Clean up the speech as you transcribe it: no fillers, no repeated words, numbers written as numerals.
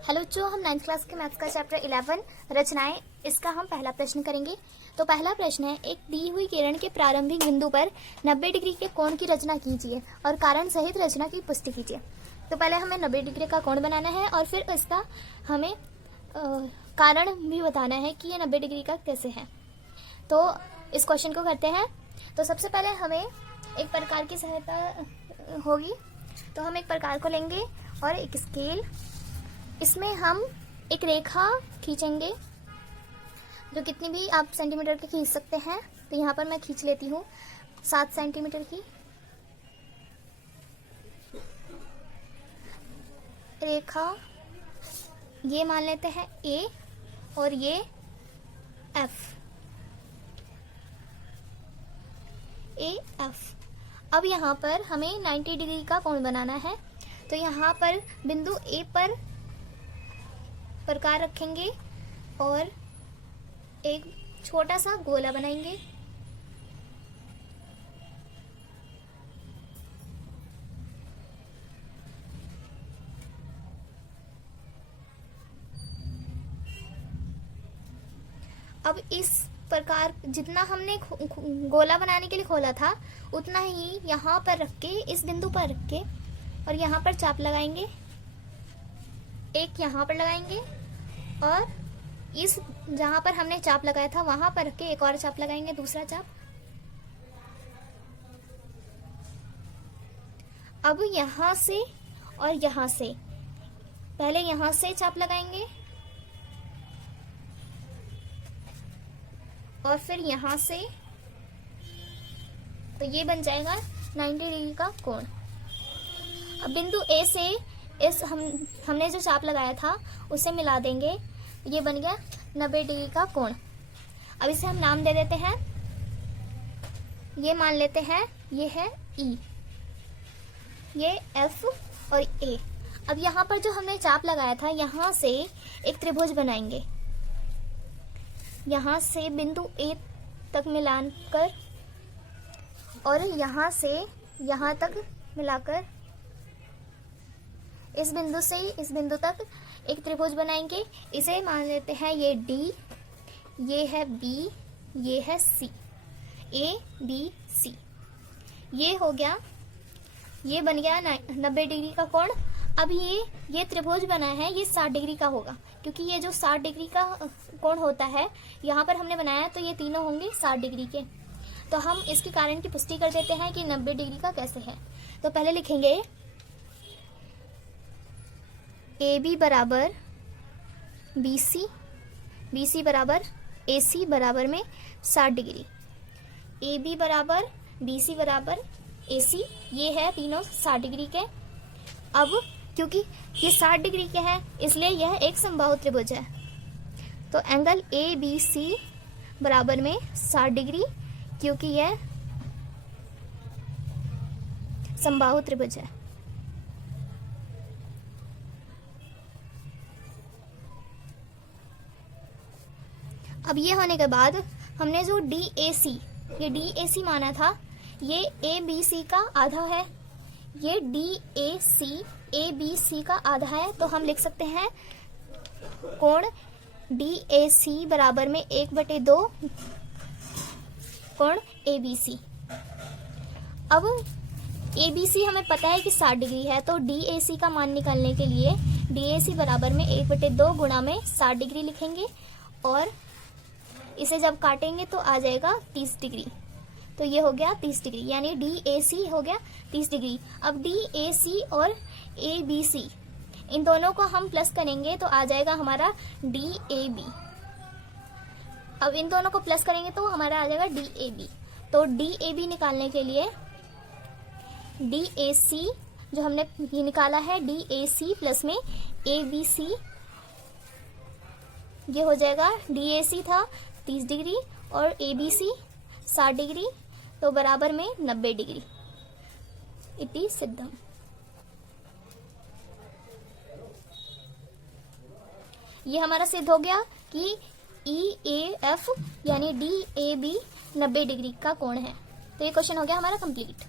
Hello बच्चों, हम 9th class के मैथ्स का चैप्टर 11 रचनाएं, इसका हम पहला प्रश्न करेंगे। तो पहला प्रश्न है, एक दी हुई किरण के प्रारंभिक बिंदु पर 90 डिग्री के कोण की रचना कीजिए और कारण सहित रचना की पुष्टि कीजिए। तो पहले हमें 90 डिग्री का कोण बनाना है और फिर इसका हमें कारण भी बताना है कि ये 90 डिग्री का कैसे है। तो इस क्वेश्चन को करते हैं। तो सबसे पहले हमें एक प्रकार की सहायता होगी। तो हम एक प्रकार को लेंगे और एक स्केल, इसमें हम एक रेखा खींचेंगे जो कितनी भी आप सेंटीमीटर की खींच सकते हैं। तो यहाँ पर मैं खींच लेती हूँ 7 सेंटीमीटर की रेखा। ये मान लेते हैं ए और ये एफ, ए एफ। अब यहाँ पर हमें 90 डिग्री का कोण बनाना है। तो यहाँ पर बिंदु ए पर प्रकार रखेंगे और एक छोटा सा गोला बनाएंगे। अब इस प्रकार जितना हमने गोला बनाने के लिए खोला था उतना ही यहाँ पर रख के, इस बिंदु पर रख के और यहाँ पर चाप लगाएंगे। एक यहाँ पर लगाएंगे और इस जहां पर हमने चाप लगाया था वहां पर रख के एक और चाप लगाएंगे, दूसरा चाप। अब यहां से और यहां से, पहले यहां से चाप लगाएंगे और फिर यहां से। तो ये बन जाएगा 90 डिग्री का कोण। अब बिंदु ए से इस हमने जो चाप लगाया था उसे मिला देंगे। ये बन गया 90 डिग्री का कोण। अब इसे हम नाम दे देते हैं, ये मान लेते हैं ये है ई, ये एफ और ए। अब यहाँ पर जो हमने चाप लगाया था यहाँ से एक त्रिभुज बनाएंगे। यहाँ से बिंदु ए तक मिलाकर और यहाँ से यहाँ तक मिलाकर इस बिंदु से इस बिंदु तक एक त्रिभुज बनाएंगे। इसे मान लेते हैं ये डी, ये है बी, ये है सी, ए बी सी। ये हो गया, ये बन गया 90 डिग्री का कोण। अब ये त्रिभुज बना है, ये 60 डिग्री का होगा क्योंकि ये जो 60 डिग्री का कोण होता है यहाँ पर हमने बनाया, तो ये तीनों होंगे 60 डिग्री के। तो हम इसके कारण की पुष्टि कर देते हैं कि 90 डिग्री का कैसे है। तो पहले लिखेंगे ए बी बराबर बी सी, बी सी बराबर ए सी बराबर में 60 डिग्री। ए बी बराबर बी सी बराबर ए सी, ये है तीनों 60 डिग्री के। अब क्योंकि ये 60 डिग्री के हैं इसलिए यह एक समबाहु त्रिभुज है। तो एंगल ए बी सी बराबर में 60 डिग्री, क्योंकि यह समबाहु त्रिभुज है। अब ये होने के बाद हमने जो ये डी ए सी माना था, ये ए बी सी का आधा है, ये डी ए बी सी का आधा है। तो हम लिख सकते हैं कोण डी ए सी बराबर में 1/2 कोण ए बी सी। अब ए बी सी हमें पता है कि 60 डिग्री है, तो डी ए सी का मान निकालने के लिए डी ए सी बराबर में 1/2 गुणा में 60 डिग्री लिखेंगे और इसे जब काटेंगे तो आ जाएगा 30 डिग्री। तो ये हो गया 30 डिग्री, यानी डी ए सी हो गया 30 डिग्री। अब डी ए सी और ए बी सी, इन दोनों को हम प्लस करेंगे तो आ जाएगा हमारा डी ए बी। अब इन दोनों को प्लस करेंगे तो हमारा आ जाएगा डी ए बी। तो डी ए बी निकालने के लिए डी ए सी जो हमने ये निकाला है, डी ए सी प्लस में ए बी सी, ये हो जाएगा डी ए सी था 30 डिग्री और ए बी सी 60 डिग्री, तो बराबर में 90 डिग्री। इति सिद्धम। ये हमारा सिद्ध हो गया कि ई ए एफ यानी डी ए बी 90 डिग्री का कोण है। तो ये क्वेश्चन हो गया हमारा कंप्लीट।